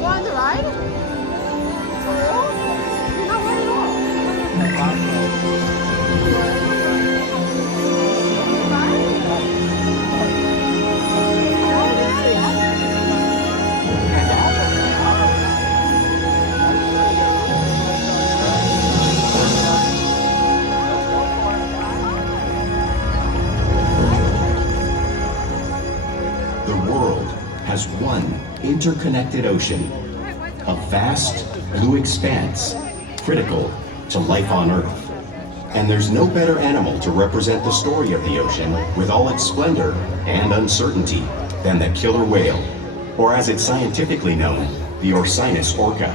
Want to ride? For real? You're not worried at The world has one interconnected ocean, a vast blue expanse critical to life on Earth. And there's no better animal to represent the story of the ocean with all its splendor and uncertainty than the killer whale, or as it's scientifically known, the Orcinus orca.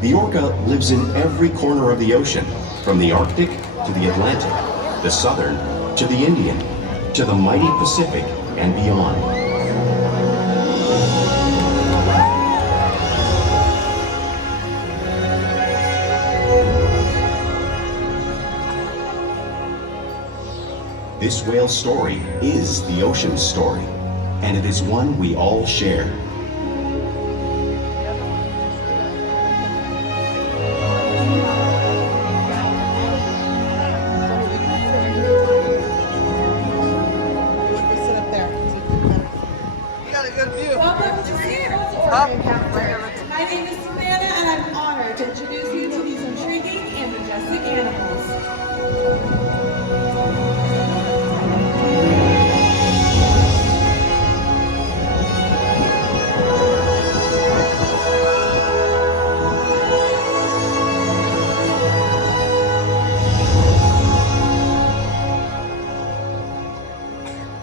The orca lives in every corner of the ocean, from the Arctic to the Atlantic, the Southern to the Indian, to the mighty Pacific and beyond. This whale's story is the ocean's story, and it is one we all share. Welcome to Slideout Orca Chapter. My name is Savannah, and I'm honored to introduce you to these intriguing and majestic animals.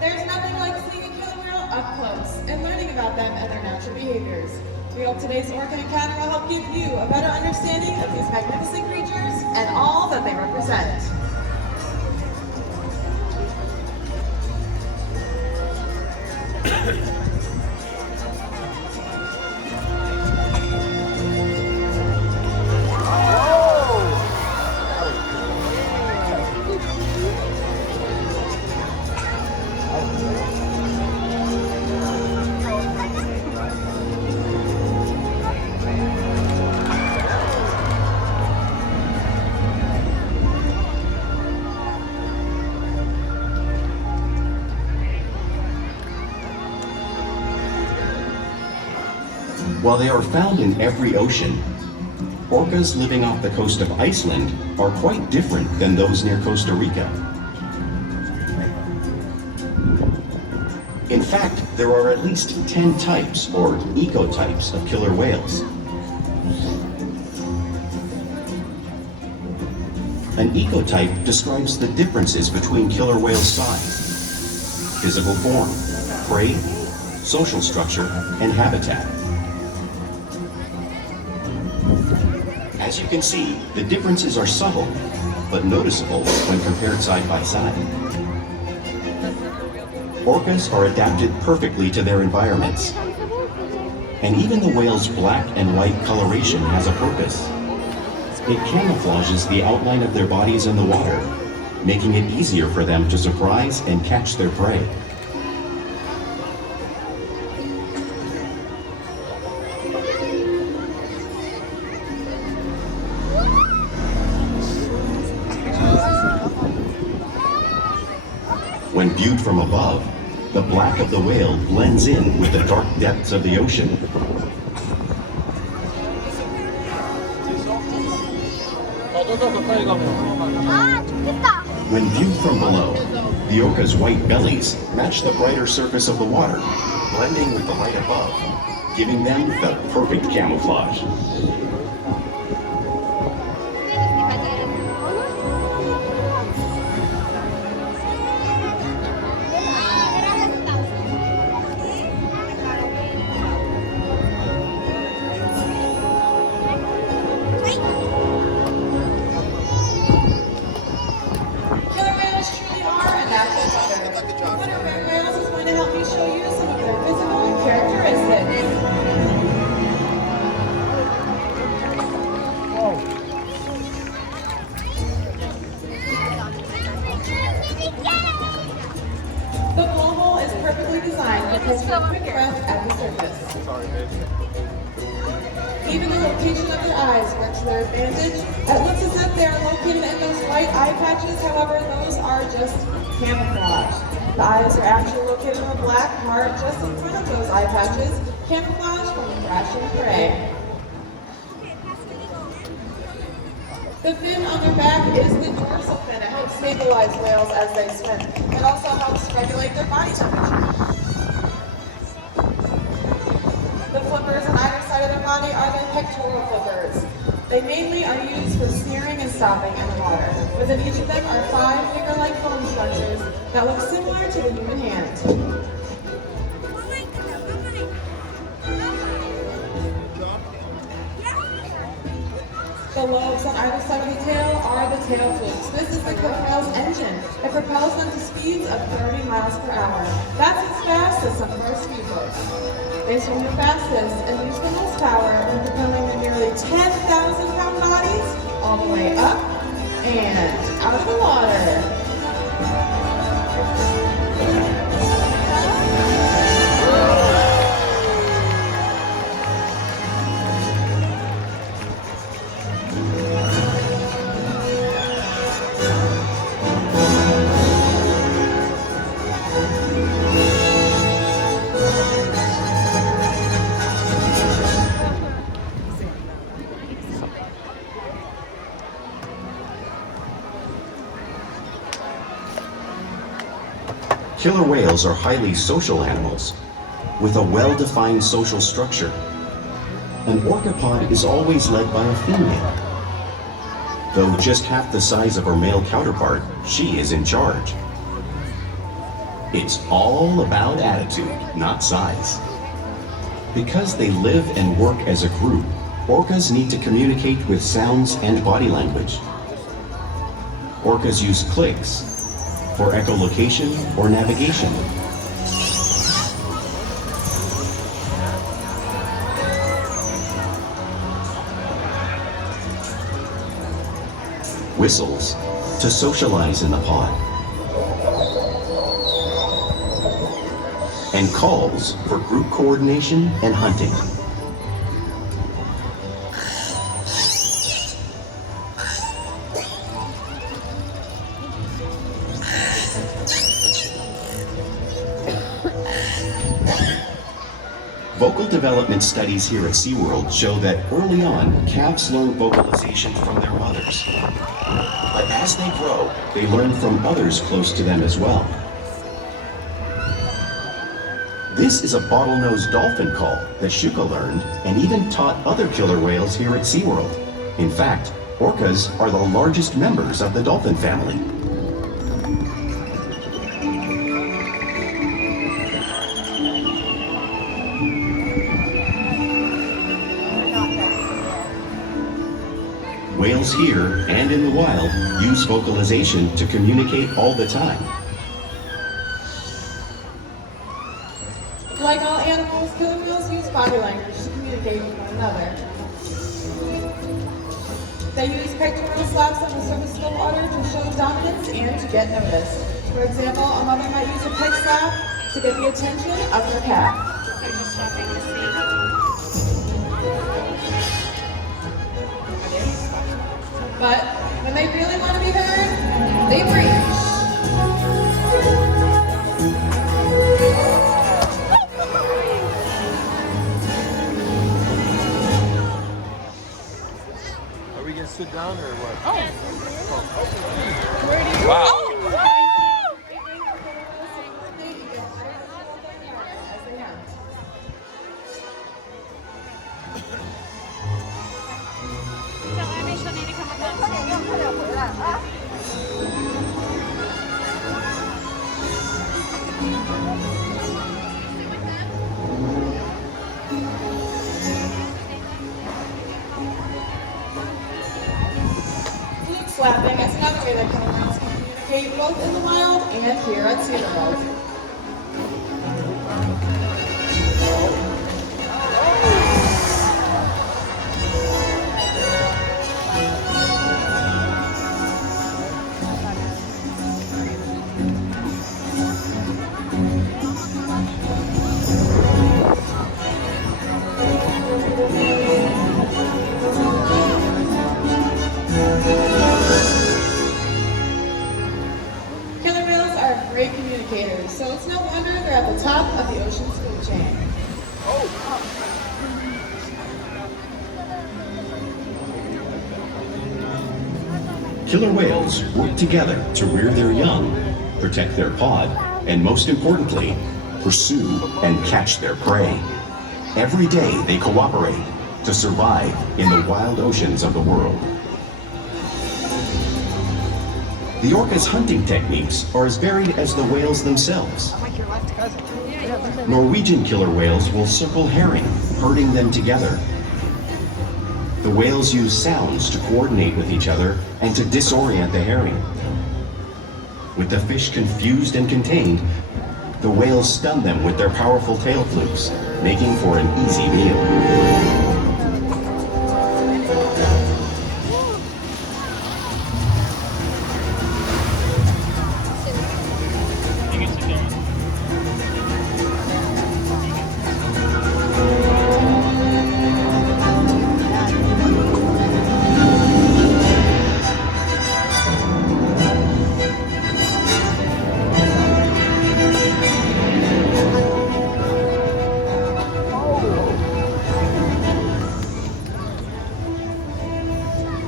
There's nothing like seeing a killer whale up close and learning about them and their natural behaviors. We hope today's Orca encounter will help give you a better understanding of these magnificent creatures and all that they represent. While they are found in every ocean, orcas living off the coast of Iceland are quite different than those near Costa Rica. In fact, there are at least 10 types, or ecotypes, of killer whales. An ecotype describes the differences between killer whale size, physical form, prey, social structure, and habitat. As you can see, the differences are subtle, but noticeable when compared side by side. Orcas are adapted perfectly to their environments. And even the whale's black and white coloration has a purpose. It camouflages the outline of their bodies in the water, making it easier for them to surprise and catch their prey. When viewed from above, the black of the whale blends in with the dark depths of the ocean. When viewed from below, the orca's white bellies match the brighter surface of the water, blending with the light above, giving them the perfect camouflage. One of our whales is going to help me show you some of their physical characteristics. Even the location of their eyes works to their advantage. It looks as if they are located in those white eye patches, however, those are just camouflage. The eyes are actually located in a black part just in front of those eye patches, camouflage from crashing prey. The fin on their back is the dorsal fin. It helps stabilize whales as they swim. It also helps regulate their body temperature. The flippers on either side of their body are their pectoral flippers. They mainly are used for steering and stopping in the water. Within each of them are 5 finger-like bone structures that look similar to the human hand. The lobes on either side of the tail are the tail flukes. This is the whale's engine. It propels them to speeds of 30 miles per hour. That's as fast as some of our speedboats. They swim the fastest and use the most power when propelling their nearly 10,000-pound bodies all the way up and out of the water. Killer whales are highly social animals with a well-defined social structure. An orca pod is always led by a female. Though just half the size of her male counterpart, she is in charge. It's all about attitude, not size. Because they live and work as a group, orcas need to communicate with sounds and body language. Orcas use clicks for echolocation or navigation. Whistles to socialize in the pod. And calls for group coordination and hunting. Vocal development studies here at SeaWorld show that early on, calves learn vocalization from their mothers. But as they grow, they learn from others close to them as well. This is a bottlenose dolphin call that Shouka learned and even taught other killer whales here at SeaWorld. In fact, orcas are the largest members of the dolphin family. Whales here and in the wild use vocalization to communicate all the time. Like all animals, killer whales use body language to communicate with one another. They use pectoral slaps on the surface of the water to show dominance and to get noticed. For example, a mother might use a pec slap to get the attention of her calf. But when they really want to be heard, they breathe. Are we gonna sit down or what? Oh. Wow. Slapping is another way that killer whales can communicate both in the wild and here at SeaWorld. So it's no wonder they're at the top of the ocean's food chain. Killer whales work together to rear their young, protect their pod, and most importantly, pursue and catch their prey. Every day they cooperate to survive in the wild oceans of the world. The orca's hunting techniques are as varied as the whales themselves. Norwegian killer whales will circle herring, herding them together. The whales use sounds to coordinate with each other and to disorient the herring. With the fish confused and contained, the whales stun them with their powerful tail flukes, making for an easy meal.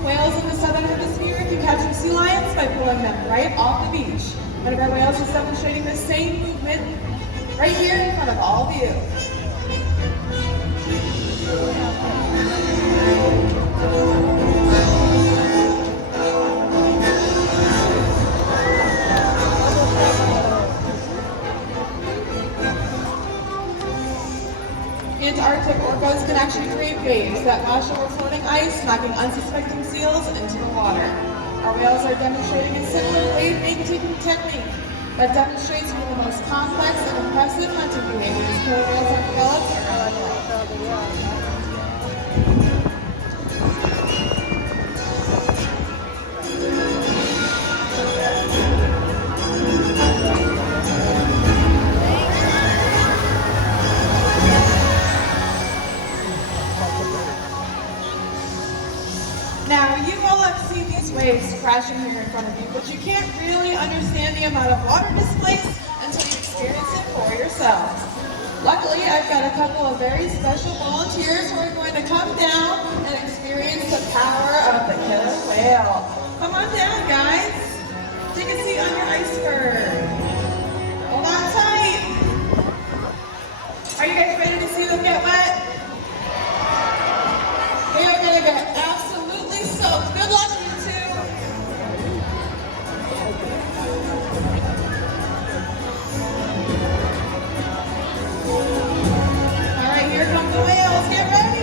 Whales in the southern hemisphere can catch sea lions by pulling them right off the beach. One of our whales is demonstrating the same movement right here in front of all of you. Antarctic orcas can actually create waves that wash over floating ice, knocking unsuspecting seals into the water. Our whales are demonstrating a similar wave-making technique that demonstrates one of the most complex and impressive hunting behaviors killer whales have developed around the world. Now, you all have seen these waves crashing here in front of you, but you can't really understand the amount of water displaced until you experience it for yourselves. Luckily, I've got a couple of very special volunteers who are going to come down and experience the power of the killer whale. Come on down, guys. Take a seat on your iceberg. Hold on tight. Are you guys ready to see them get wet? They are going to get absolutely soaked. Good luck, you two. All right, here come the whales. Get ready.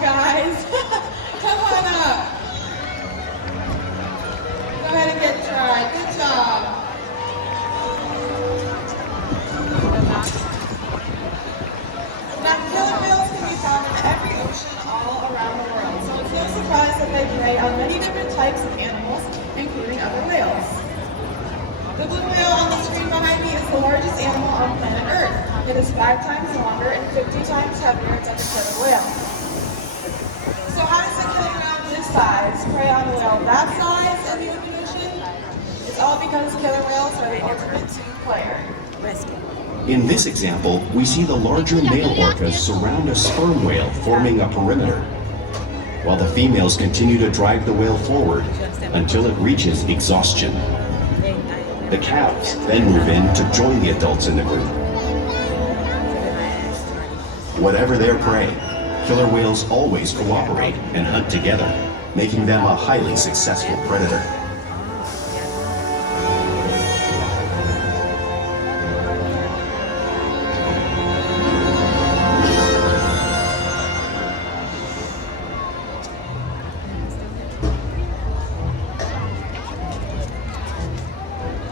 Guys, come on up. Go ahead and get dry. Good job. Now, killer whales can be found in every ocean all around the world, so it's no surprise that they prey on many different types of animals, including other whales. The blue whale on the screen behind me is the largest animal on planet Earth. It is 5 times longer and 50 times heavier than the killer whale. So how does a killer whale this size prey on a whale that size in the open ocean? It's all because killer whales are the ultimate team player. In this example, we see the larger male orcas surround a sperm whale, forming a perimeter, while the females continue to drive the whale forward until it reaches exhaustion. The calves then move in to join the adults in the group. Whatever their prey, killer whales always cooperate and hunt together, making them a highly successful predator.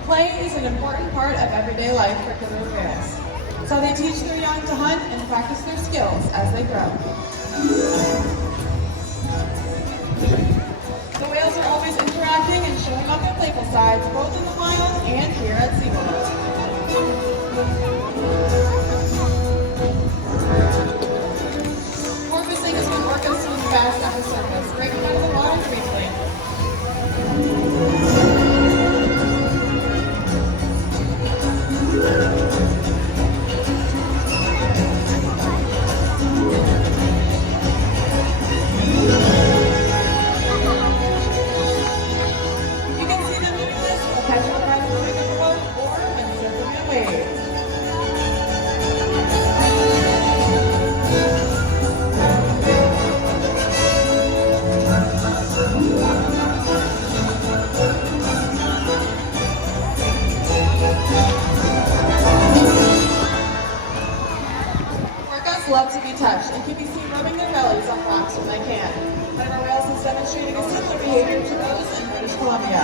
Play is an important part of everyday life for killer whales. So they teach their young to hunt and practice their skills as they grow. The whales are always interacting and showing off their playful sides, both in the wild and here at SeaWorld. Porpoising is when orcas swim fast on the surface, breaking out of the water briefly. You can see them doing this while catching a prize moving up the boat or when surfing in a wave. Orcas love to be touched and can be seen rubbing their bellies on rocks when they can. One of our whales is demonstrating a similar behavior to those in British Columbia.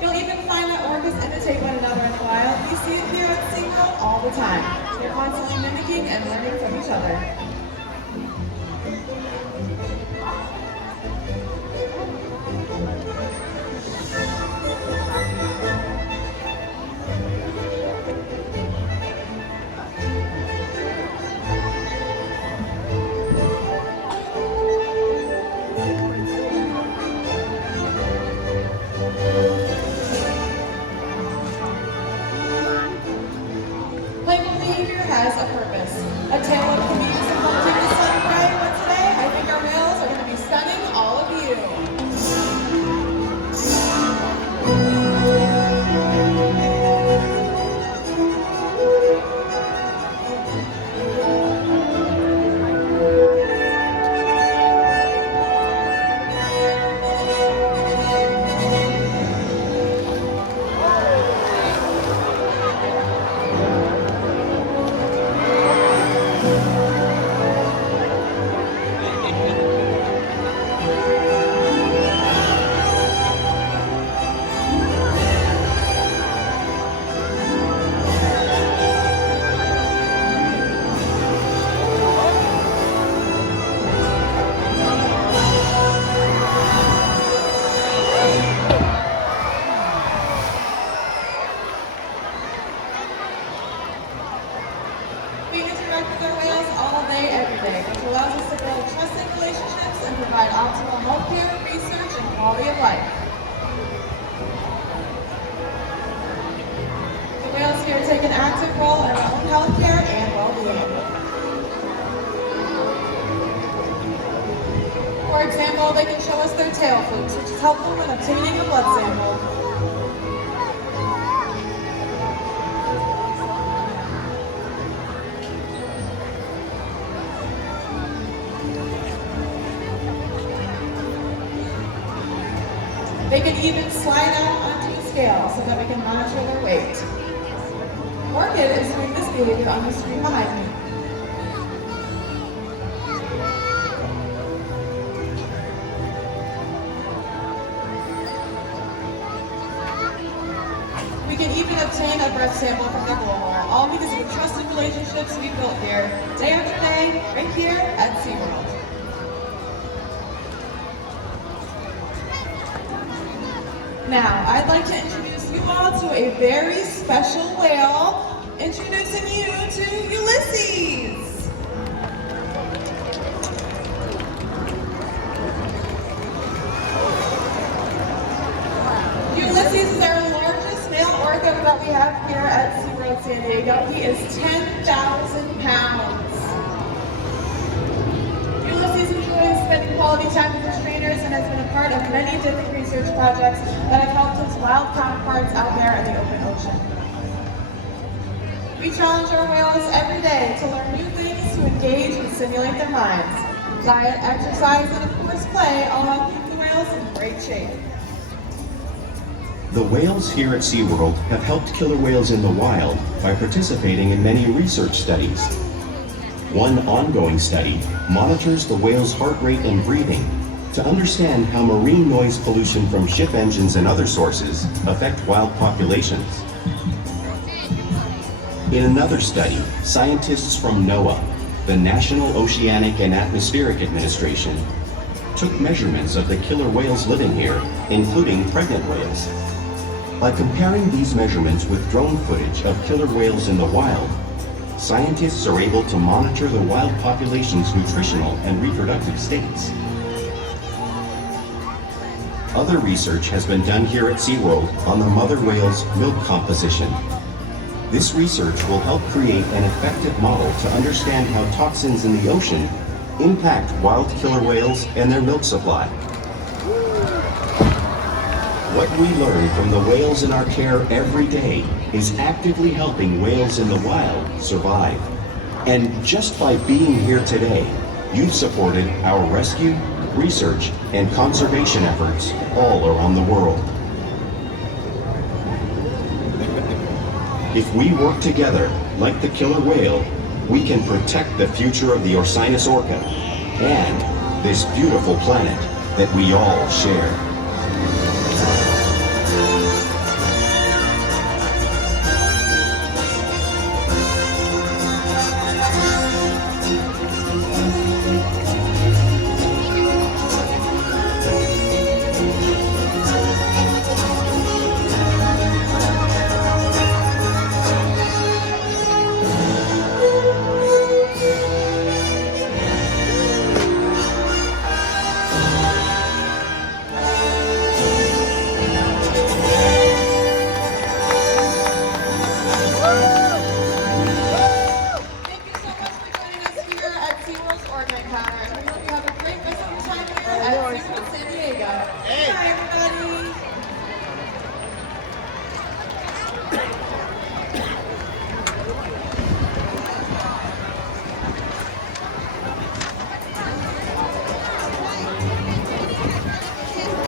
You'll even find that orcas imitate one another in the wild. We see it here at SeaWorld all the time. They're constantly mimicking and learning from each other. Playful behavior has a purpose. A tale of convenience and hunting the sun prey, but today I think our whales are going to be stunning all of you. We interact with our whales all day, every day, which allows us to build trusting relationships and provide optimal healthcare, research, and quality of life. The whales here take an active role in our own healthcare and well-being. For example, they can show us their tail flukes, which is helpful when obtaining a blood sample. They can even slide out onto a scale so that we can monitor their weight. Orkid is doing this behavior on the screen behind me. We can even obtain a breath sample from their blowhole, all because of the trusted relationships we've built here, day after day, right here at SeaWorld. Now, I'd like to introduce you all to a very special whale, introducing you to Ulises. Ulises is our largest male orca that we have here at SeaWorld San Diego. He is 10,000 pounds. Ulises enjoys spending quality time with his trainers and has been a part of many different research projects that have helped his wild counterparts out there in the open ocean. We challenge our whales every day to learn new things to engage and stimulate their minds. Diet, exercise, and of course play all help keep the whales in great shape. The whales here at SeaWorld have helped killer whales in the wild by participating in many research studies. One ongoing study monitors the whale's heart rate and breathing to understand how marine noise pollution from ship engines and other sources affect wild populations. In another study, scientists from NOAA, the National Oceanic and Atmospheric Administration, took measurements of the killer whales living here, including pregnant whales. By comparing these measurements with drone footage of killer whales in the wild, scientists are able to monitor the wild population's nutritional and reproductive states. Other research has been done here at SeaWorld on the mother whale's milk composition. This research will help create an effective model to understand how toxins in the ocean impact wild killer whales and their milk supply. What we learn from the whales in our care every day is actively helping whales in the wild survive. And just by being here today, you've supported our rescue, research, and conservation efforts all around the world. If we work together, like the killer whale, we can protect the future of the Orcinus orca and this beautiful planet that we all share.